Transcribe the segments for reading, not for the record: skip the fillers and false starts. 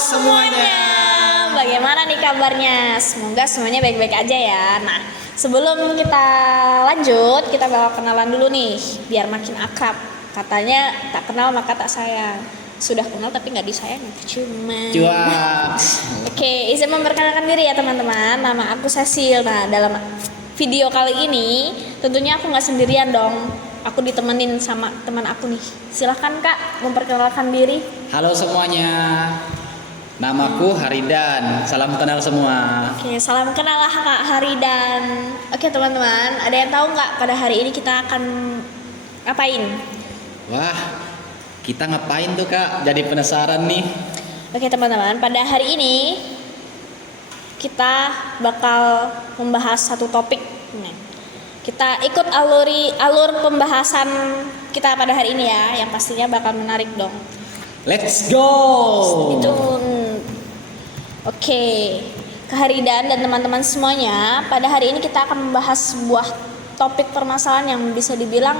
semuanya. Bagaimana nih kabarnya? Semoga semuanya baik-baik aja ya. Nah, sebelum kita lanjut, kita bakal kenalan dulu nih, biar makin akrab. Katanya tak kenal maka tak sayang. Sudah kenal tapi nggak disayang, cuma. Oke, izin memperkenalkan diri ya teman-teman. Nama aku Cecil. Nah, dalam video kali ini tentunya aku nggak sendirian dong. Aku ditemenin sama teman aku nih. Silahkan Kak memperkenalkan diri. Halo semuanya. Namaku Haridan. Salam kenal semua. Oke, salam kenal lah Kak Haridan. Oke teman-teman, ada yang tahu nggak pada hari ini kita akan ngapain? Wah, kita ngapain tuh Kak? Jadi penasaran nih. Oke teman-teman, pada hari ini kita bakal membahas satu topik. Nih, kita ikut alur pembahasan kita pada hari ini ya, yang pastinya bakal menarik dong. Let's go. Itu. Oke, Kak Haridan dan teman-teman semuanya, pada hari ini kita akan membahas sebuah topik permasalahan yang bisa dibilang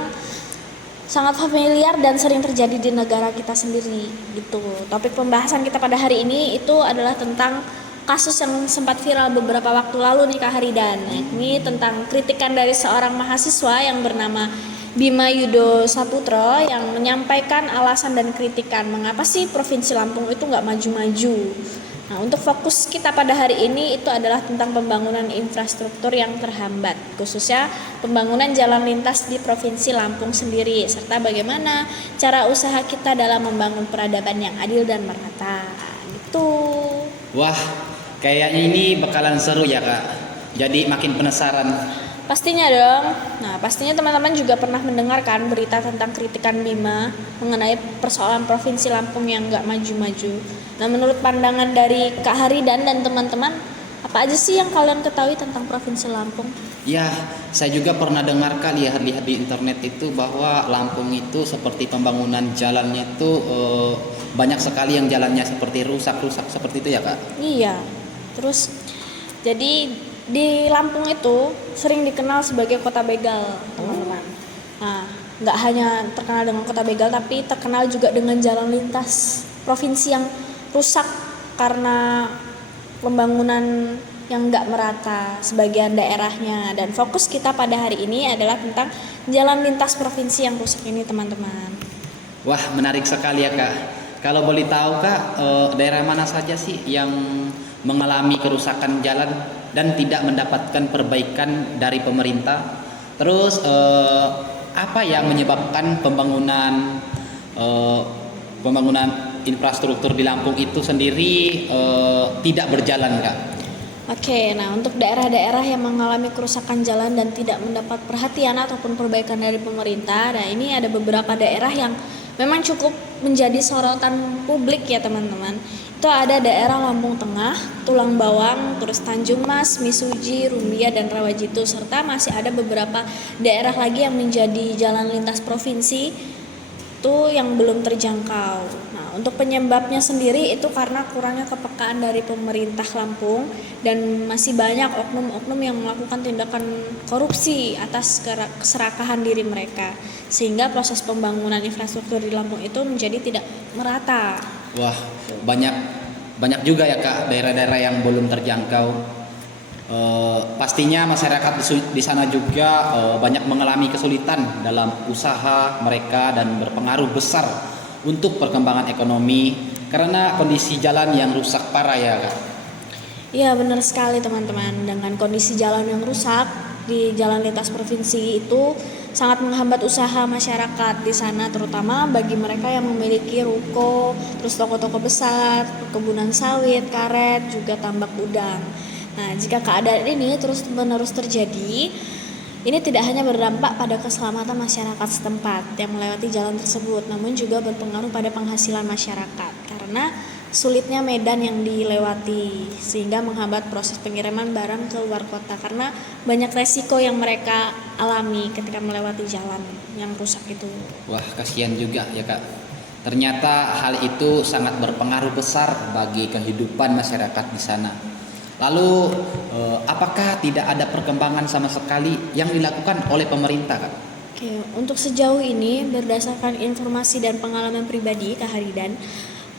sangat familiar dan sering terjadi di negara kita sendiri gitu. Topik pembahasan kita pada hari ini itu adalah tentang kasus yang sempat viral beberapa waktu lalu nih Kak Haridan. Ini tentang kritikan dari seorang mahasiswa yang bernama Bima Yudo Saputro yang menyampaikan alasan dan kritikan mengapa sih Provinsi Lampung itu nggak maju-maju. Nah, untuk fokus kita pada hari ini itu adalah tentang pembangunan infrastruktur yang terhambat, khususnya pembangunan jalan lintas di Provinsi Lampung sendiri, serta bagaimana cara usaha kita dalam membangun peradaban yang adil dan merata. Gitu. Wah, kayaknya ini bakalan seru ya Kak. Jadi makin penasaran. Pastinya dong. Nah, pastinya teman-teman juga pernah mendengarkan berita tentang kritikan Bima mengenai persoalan Provinsi Lampung yang nggak maju-maju. Nah, menurut pandangan dari Kak Haridan dan teman-teman, apa aja sih yang kalian ketahui tentang Provinsi Lampung? Ya, saya juga pernah dengar Kak, lihat-lihat di internet itu bahwa Lampung itu seperti pembangunan jalannya itu banyak sekali yang jalannya seperti rusak-rusak seperti itu ya Kak? Iya. Terus jadi di Lampung itu sering dikenal sebagai kota begal, teman-teman. Nah, nggak hanya terkenal dengan kota begal, tapi terkenal juga dengan jalan lintas provinsi yang rusak karena pembangunan yang nggak merata sebagian daerahnya. Dan fokus kita pada hari ini adalah tentang jalan lintas provinsi yang rusak ini, teman-teman. Wah, menarik sekali ya Kak. Kalau boleh tahu Kak, daerah mana saja sih yang mengalami kerusakan jalan dan tidak mendapatkan perbaikan dari pemerintah? Terus apa yang menyebabkan pembangunan infrastruktur di Lampung itu sendiri tidak berjalan Kak? Oke, nah untuk daerah-daerah yang mengalami kerusakan jalan dan tidak mendapat perhatian ataupun perbaikan dari pemerintah, nah ini ada beberapa daerah yang memang cukup menjadi sorotan publik ya teman-teman. Itu ada daerah Lampung Tengah, Tulang Bawang, terus Tanjung Mas, Misuji, Rumbia, dan Rawajitu, serta masih ada beberapa daerah lagi yang menjadi jalan lintas provinsi itu yang belum terjangkau. Nah, untuk penyebabnya sendiri itu karena kurangnya kepekaan dari pemerintah Lampung dan masih banyak oknum-oknum yang melakukan tindakan korupsi atas keserakahan diri mereka, sehingga proses pembangunan infrastruktur di Lampung itu menjadi tidak merata. Wah, banyak juga ya Kak daerah-daerah yang belum terjangkau. Pastinya masyarakat di sana juga banyak mengalami kesulitan dalam usaha mereka dan berpengaruh besar untuk perkembangan ekonomi karena kondisi jalan yang rusak parah ya Kak. Iya benar sekali teman-teman, dengan kondisi jalan yang rusak di jalan lintas provinsi itu sangat menghambat usaha masyarakat di sana, terutama bagi mereka yang memiliki ruko, terus toko-toko besar, perkebunan sawit, karet, juga tambak udang. Nah, jika keadaan ini terus-menerus terjadi, ini tidak hanya berdampak pada keselamatan masyarakat setempat yang melewati jalan tersebut, namun juga berpengaruh pada penghasilan masyarakat karena sulitnya medan yang dilewati, sehingga menghambat proses pengiriman barang ke luar kota karena banyak resiko yang mereka alami ketika melewati jalan yang rusak itu. Wah, kasihan juga ya Kak. Ternyata hal itu sangat berpengaruh besar bagi kehidupan masyarakat di sana. Lalu apakah tidak ada perkembangan sama sekali yang dilakukan oleh pemerintah Kak? Oke, untuk sejauh ini berdasarkan informasi dan pengalaman pribadi Kak Haridan,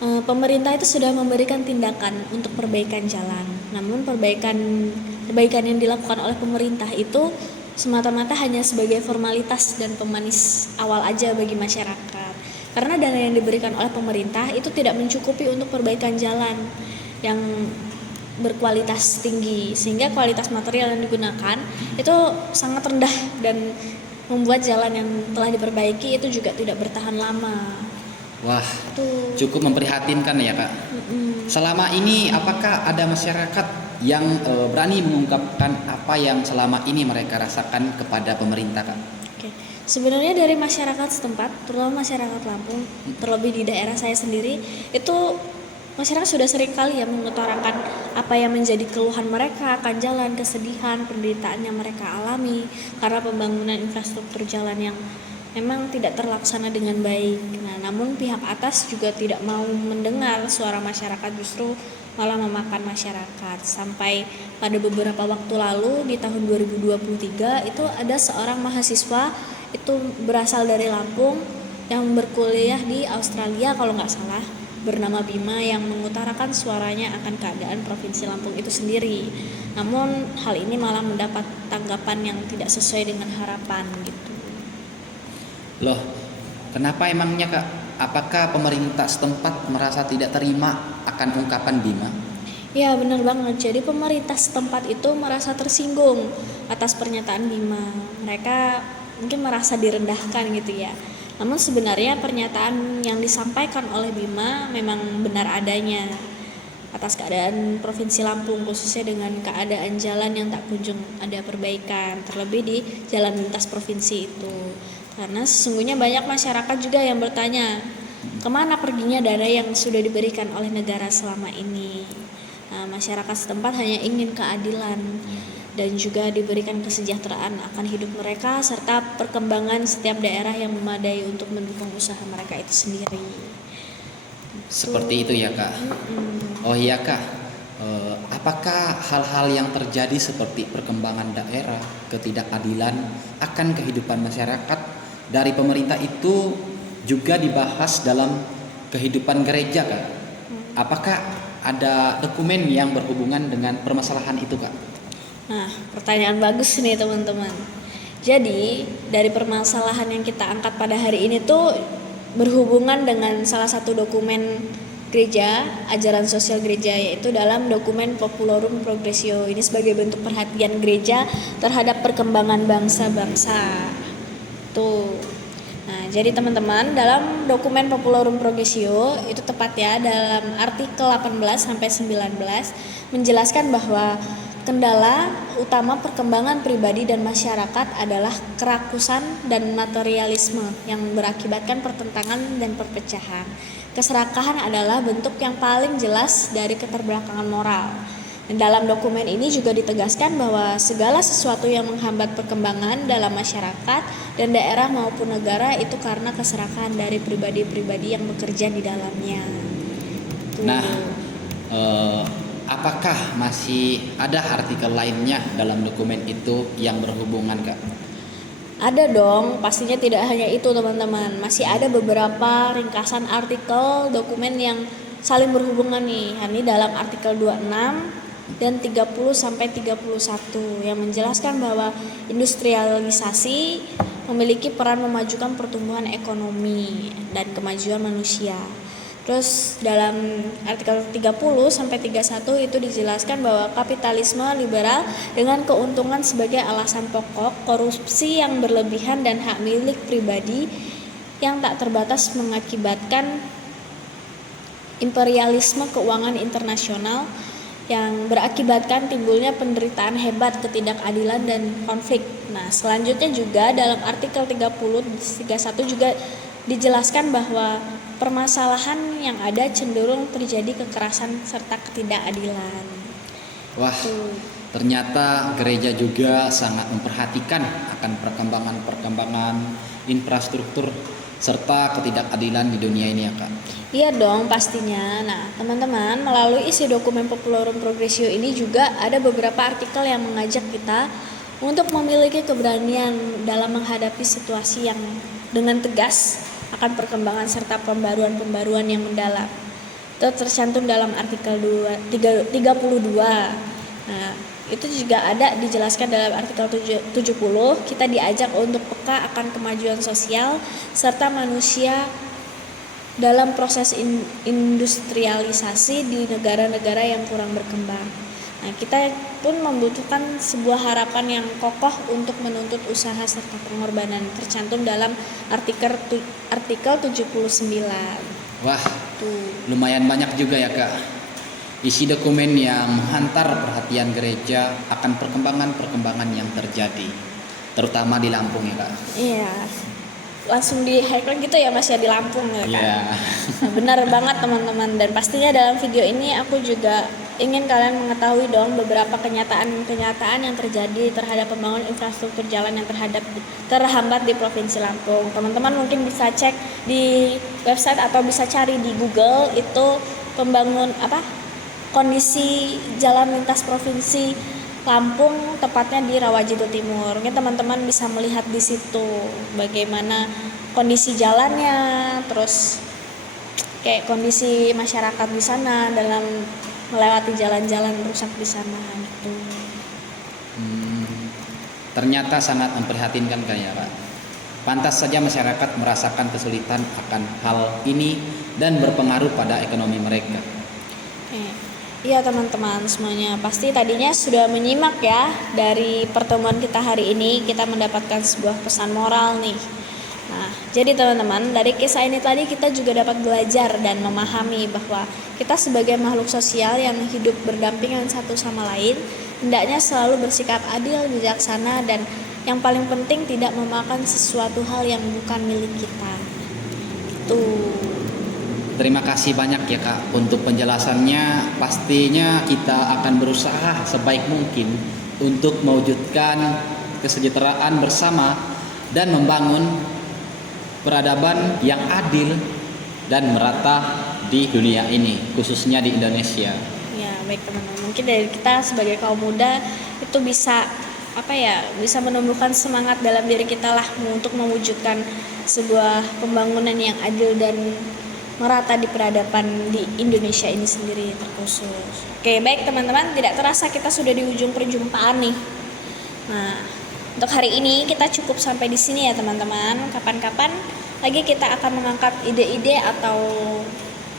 Pemerintah itu sudah memberikan tindakan untuk perbaikan jalan. Namun perbaikan yang dilakukan oleh pemerintah itu semata-mata hanya sebagai formalitas dan pemanis awal aja bagi masyarakat. Karena dana yang diberikan oleh pemerintah itu tidak mencukupi untuk perbaikan jalan yang berkualitas tinggi, sehingga kualitas material yang digunakan itu sangat rendah dan membuat jalan yang telah diperbaiki itu juga tidak bertahan lama. Wah, Tuh. cukup memprihatinkan ya Kak. Selama ini apakah ada masyarakat yang berani mengungkapkan apa yang selama ini mereka rasakan kepada pemerintah Kak? Oke. Sebenarnya dari masyarakat setempat, terutama masyarakat Lampung, terlebih di daerah saya sendiri, itu masyarakat sudah sering kali ya mengutarakan apa yang menjadi keluhan mereka akan jalan, kesedihan, penderitaan yang mereka alami karena pembangunan infrastruktur jalan yang memang tidak terlaksana dengan baik. Nah, namun pihak atas juga tidak mau mendengar suara masyarakat, justru malah memakan masyarakat. Sampai pada beberapa waktu lalu di tahun 2023 itu ada seorang mahasiswa itu berasal dari Lampung yang berkuliah di Australia kalau nggak salah, bernama Bima, yang mengutarakan suaranya akan keadaan Provinsi Lampung itu sendiri. Namun hal ini malah mendapat tanggapan yang tidak sesuai dengan harapan gitu. Loh, kenapa emangnya Kak? Apakah pemerintah setempat merasa tidak terima akan ungkapan Bima? Ya benar banget, jadi pemerintah setempat itu merasa tersinggung atas pernyataan Bima. Mereka mungkin merasa direndahkan gitu ya. Namun sebenarnya pernyataan yang disampaikan oleh Bima memang benar adanya atas keadaan Provinsi Lampung, khususnya dengan keadaan jalan yang tak kunjung ada perbaikan, terlebih di jalan lintas provinsi itu. Karena sesungguhnya banyak masyarakat juga yang bertanya, kemana perginya dana yang sudah diberikan oleh negara selama ini. Nah, masyarakat setempat hanya ingin keadilan dan juga diberikan kesejahteraan akan hidup mereka serta perkembangan setiap daerah yang memadai untuk mendukung usaha mereka itu sendiri. Seperti itu ya Kak. Oh iya Kak, apakah hal-hal yang terjadi seperti perkembangan daerah, ketidakadilan akan kehidupan masyarakat dari pemerintah itu juga dibahas dalam kehidupan gereja Kak? Apakah ada dokumen yang berhubungan dengan permasalahan itu Kak? Nah, pertanyaan bagus nih teman-teman. Jadi, dari permasalahan yang kita angkat pada hari ini tuh berhubungan dengan salah satu dokumen gereja, ajaran sosial gereja, yaitu dalam dokumen Populorum Progressio. Ini sebagai bentuk perhatian gereja terhadap perkembangan bangsa-bangsa. Tuh. Nah, jadi teman-teman, dalam dokumen Populorum Progressio itu tepat ya dalam artikel 18 sampai 19 menjelaskan bahwa kendala utama perkembangan pribadi dan masyarakat adalah kerakusan dan materialisme yang berakibatkan pertentangan dan perpecahan. Keserakahan adalah bentuk yang paling jelas dari keterbelakangan moral. Dan dalam dokumen ini juga ditegaskan bahwa segala sesuatu yang menghambat perkembangan dalam masyarakat dan daerah maupun negara itu karena keserakahan dari pribadi-pribadi yang bekerja di dalamnya. Tuh. Nah, apakah masih ada artikel lainnya dalam dokumen itu yang berhubungan Kak? Ada dong, pastinya tidak hanya itu teman-teman. Masih ada beberapa ringkasan artikel dokumen yang saling berhubungan nih. Ini dalam artikel 26 dan 30 sampai 31 yang menjelaskan bahwa industrialisasi memiliki peran memajukan pertumbuhan ekonomi dan kemajuan manusia. Terus dalam artikel 30 sampai 31 itu dijelaskan bahwa kapitalisme liberal dengan keuntungan sebagai alasan pokok, korupsi yang berlebihan dan hak milik pribadi yang tak terbatas mengakibatkan imperialisme keuangan internasional yang berakibatkan timbulnya penderitaan hebat, ketidakadilan dan konflik. Nah, selanjutnya juga dalam artikel 30 31 juga dijelaskan bahwa permasalahan yang ada cenderung terjadi kekerasan serta ketidakadilan. Wah, ternyata gereja juga sangat memperhatikan akan perkembangan infrastruktur serta ketidakadilan di dunia ini ya Kak. Iya dong pastinya. Nah teman-teman, melalui isi dokumen Populorum Progressio ini juga ada beberapa artikel yang mengajak kita untuk memiliki keberanian dalam menghadapi situasi yang dengan tegas akan perkembangan serta pembaruan-pembaruan yang mendalam. itu tercantum dalam artikel 32. Nah, itu juga ada dijelaskan dalam artikel 70, kita diajak untuk peka akan kemajuan sosial serta manusia dalam proses industrialisasi di negara-negara yang kurang berkembang. Nah, kita pun membutuhkan sebuah harapan yang kokoh untuk menuntut usaha serta pengorbanan tercantum dalam artikel 79. Wah, Tuh. lumayan banyak juga ya Kak. Isi dokumen yang menghantar perhatian gereja akan perkembangan-perkembangan yang terjadi, terutama di Lampung ya Kak. Iya. Langsung di highlight gitu ya Mas ya, di Lampung ya kan. Iya. Nah, benar banget teman-teman, dan pastinya dalam video ini aku juga ingin kalian mengetahui dong beberapa kenyataan yang terjadi terhadap pembangunan infrastruktur jalan yang terhambat di Provinsi Lampung. Teman-teman mungkin bisa cek di website atau bisa cari di Google itu kondisi jalan lintas Provinsi Lampung, tepatnya di Rawajido Timur. Mungkin teman-teman bisa melihat di situ bagaimana kondisi jalannya, terus kayak kondisi masyarakat di sana dalam melewati jalan-jalan rusak di sana gitu. Ternyata sangat memprihatinkan kan ya Pak. Pantas saja masyarakat merasakan kesulitan akan hal ini dan berpengaruh pada ekonomi mereka. Iya teman-teman semuanya, pasti tadinya sudah menyimak ya dari pertemuan kita hari ini, kita mendapatkan sebuah pesan moral nih. Nah, jadi teman-teman, dari kisah ini tadi kita juga dapat belajar dan memahami bahwa kita sebagai makhluk sosial yang hidup berdampingan satu sama lain, hendaknya selalu bersikap adil, bijaksana, dan yang paling penting tidak memakan sesuatu hal yang bukan milik kita. Tuh. Terima kasih banyak ya Kak untuk penjelasannya. Pastinya kita akan berusaha sebaik mungkin untuk mewujudkan kesejahteraan bersama dan membangun peradaban yang adil dan merata di dunia ini, khususnya di Indonesia. Ya, baik teman-teman. Mungkin dari kita sebagai kaum muda itu bisa bisa menumbuhkan semangat dalam diri kita lah untuk mewujudkan sebuah pembangunan yang adil dan merata di peradaban di Indonesia ini sendiri terkhusus. Oke, baik teman-teman, tidak terasa kita sudah di ujung perjumpaan nih. Nah, untuk hari ini kita cukup sampai di sini ya teman-teman. Kapan-kapan lagi kita akan mengangkat ide-ide atau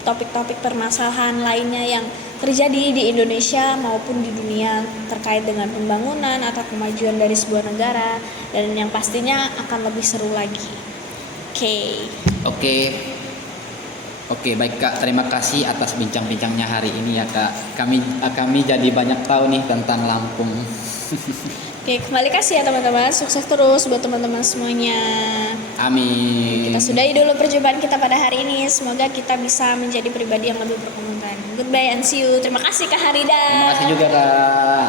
topik-topik permasalahan lainnya yang terjadi di Indonesia maupun di dunia terkait dengan pembangunan atau kemajuan dari sebuah negara, dan yang pastinya akan lebih seru lagi. Oke, baik Kak. Terima kasih atas bincang-bincangnya hari ini ya Kak. Kami jadi banyak tahu nih tentang Lampung. Oke, kembali kasih ya teman-teman. Sukses terus buat teman-teman semuanya. Amin. Kita sudahi dulu perjumpaan kita pada hari ini. Semoga kita bisa menjadi pribadi yang lebih berkomitmen. Goodbye and see you. Terima kasih Kak Harida. Terima kasih juga Kak.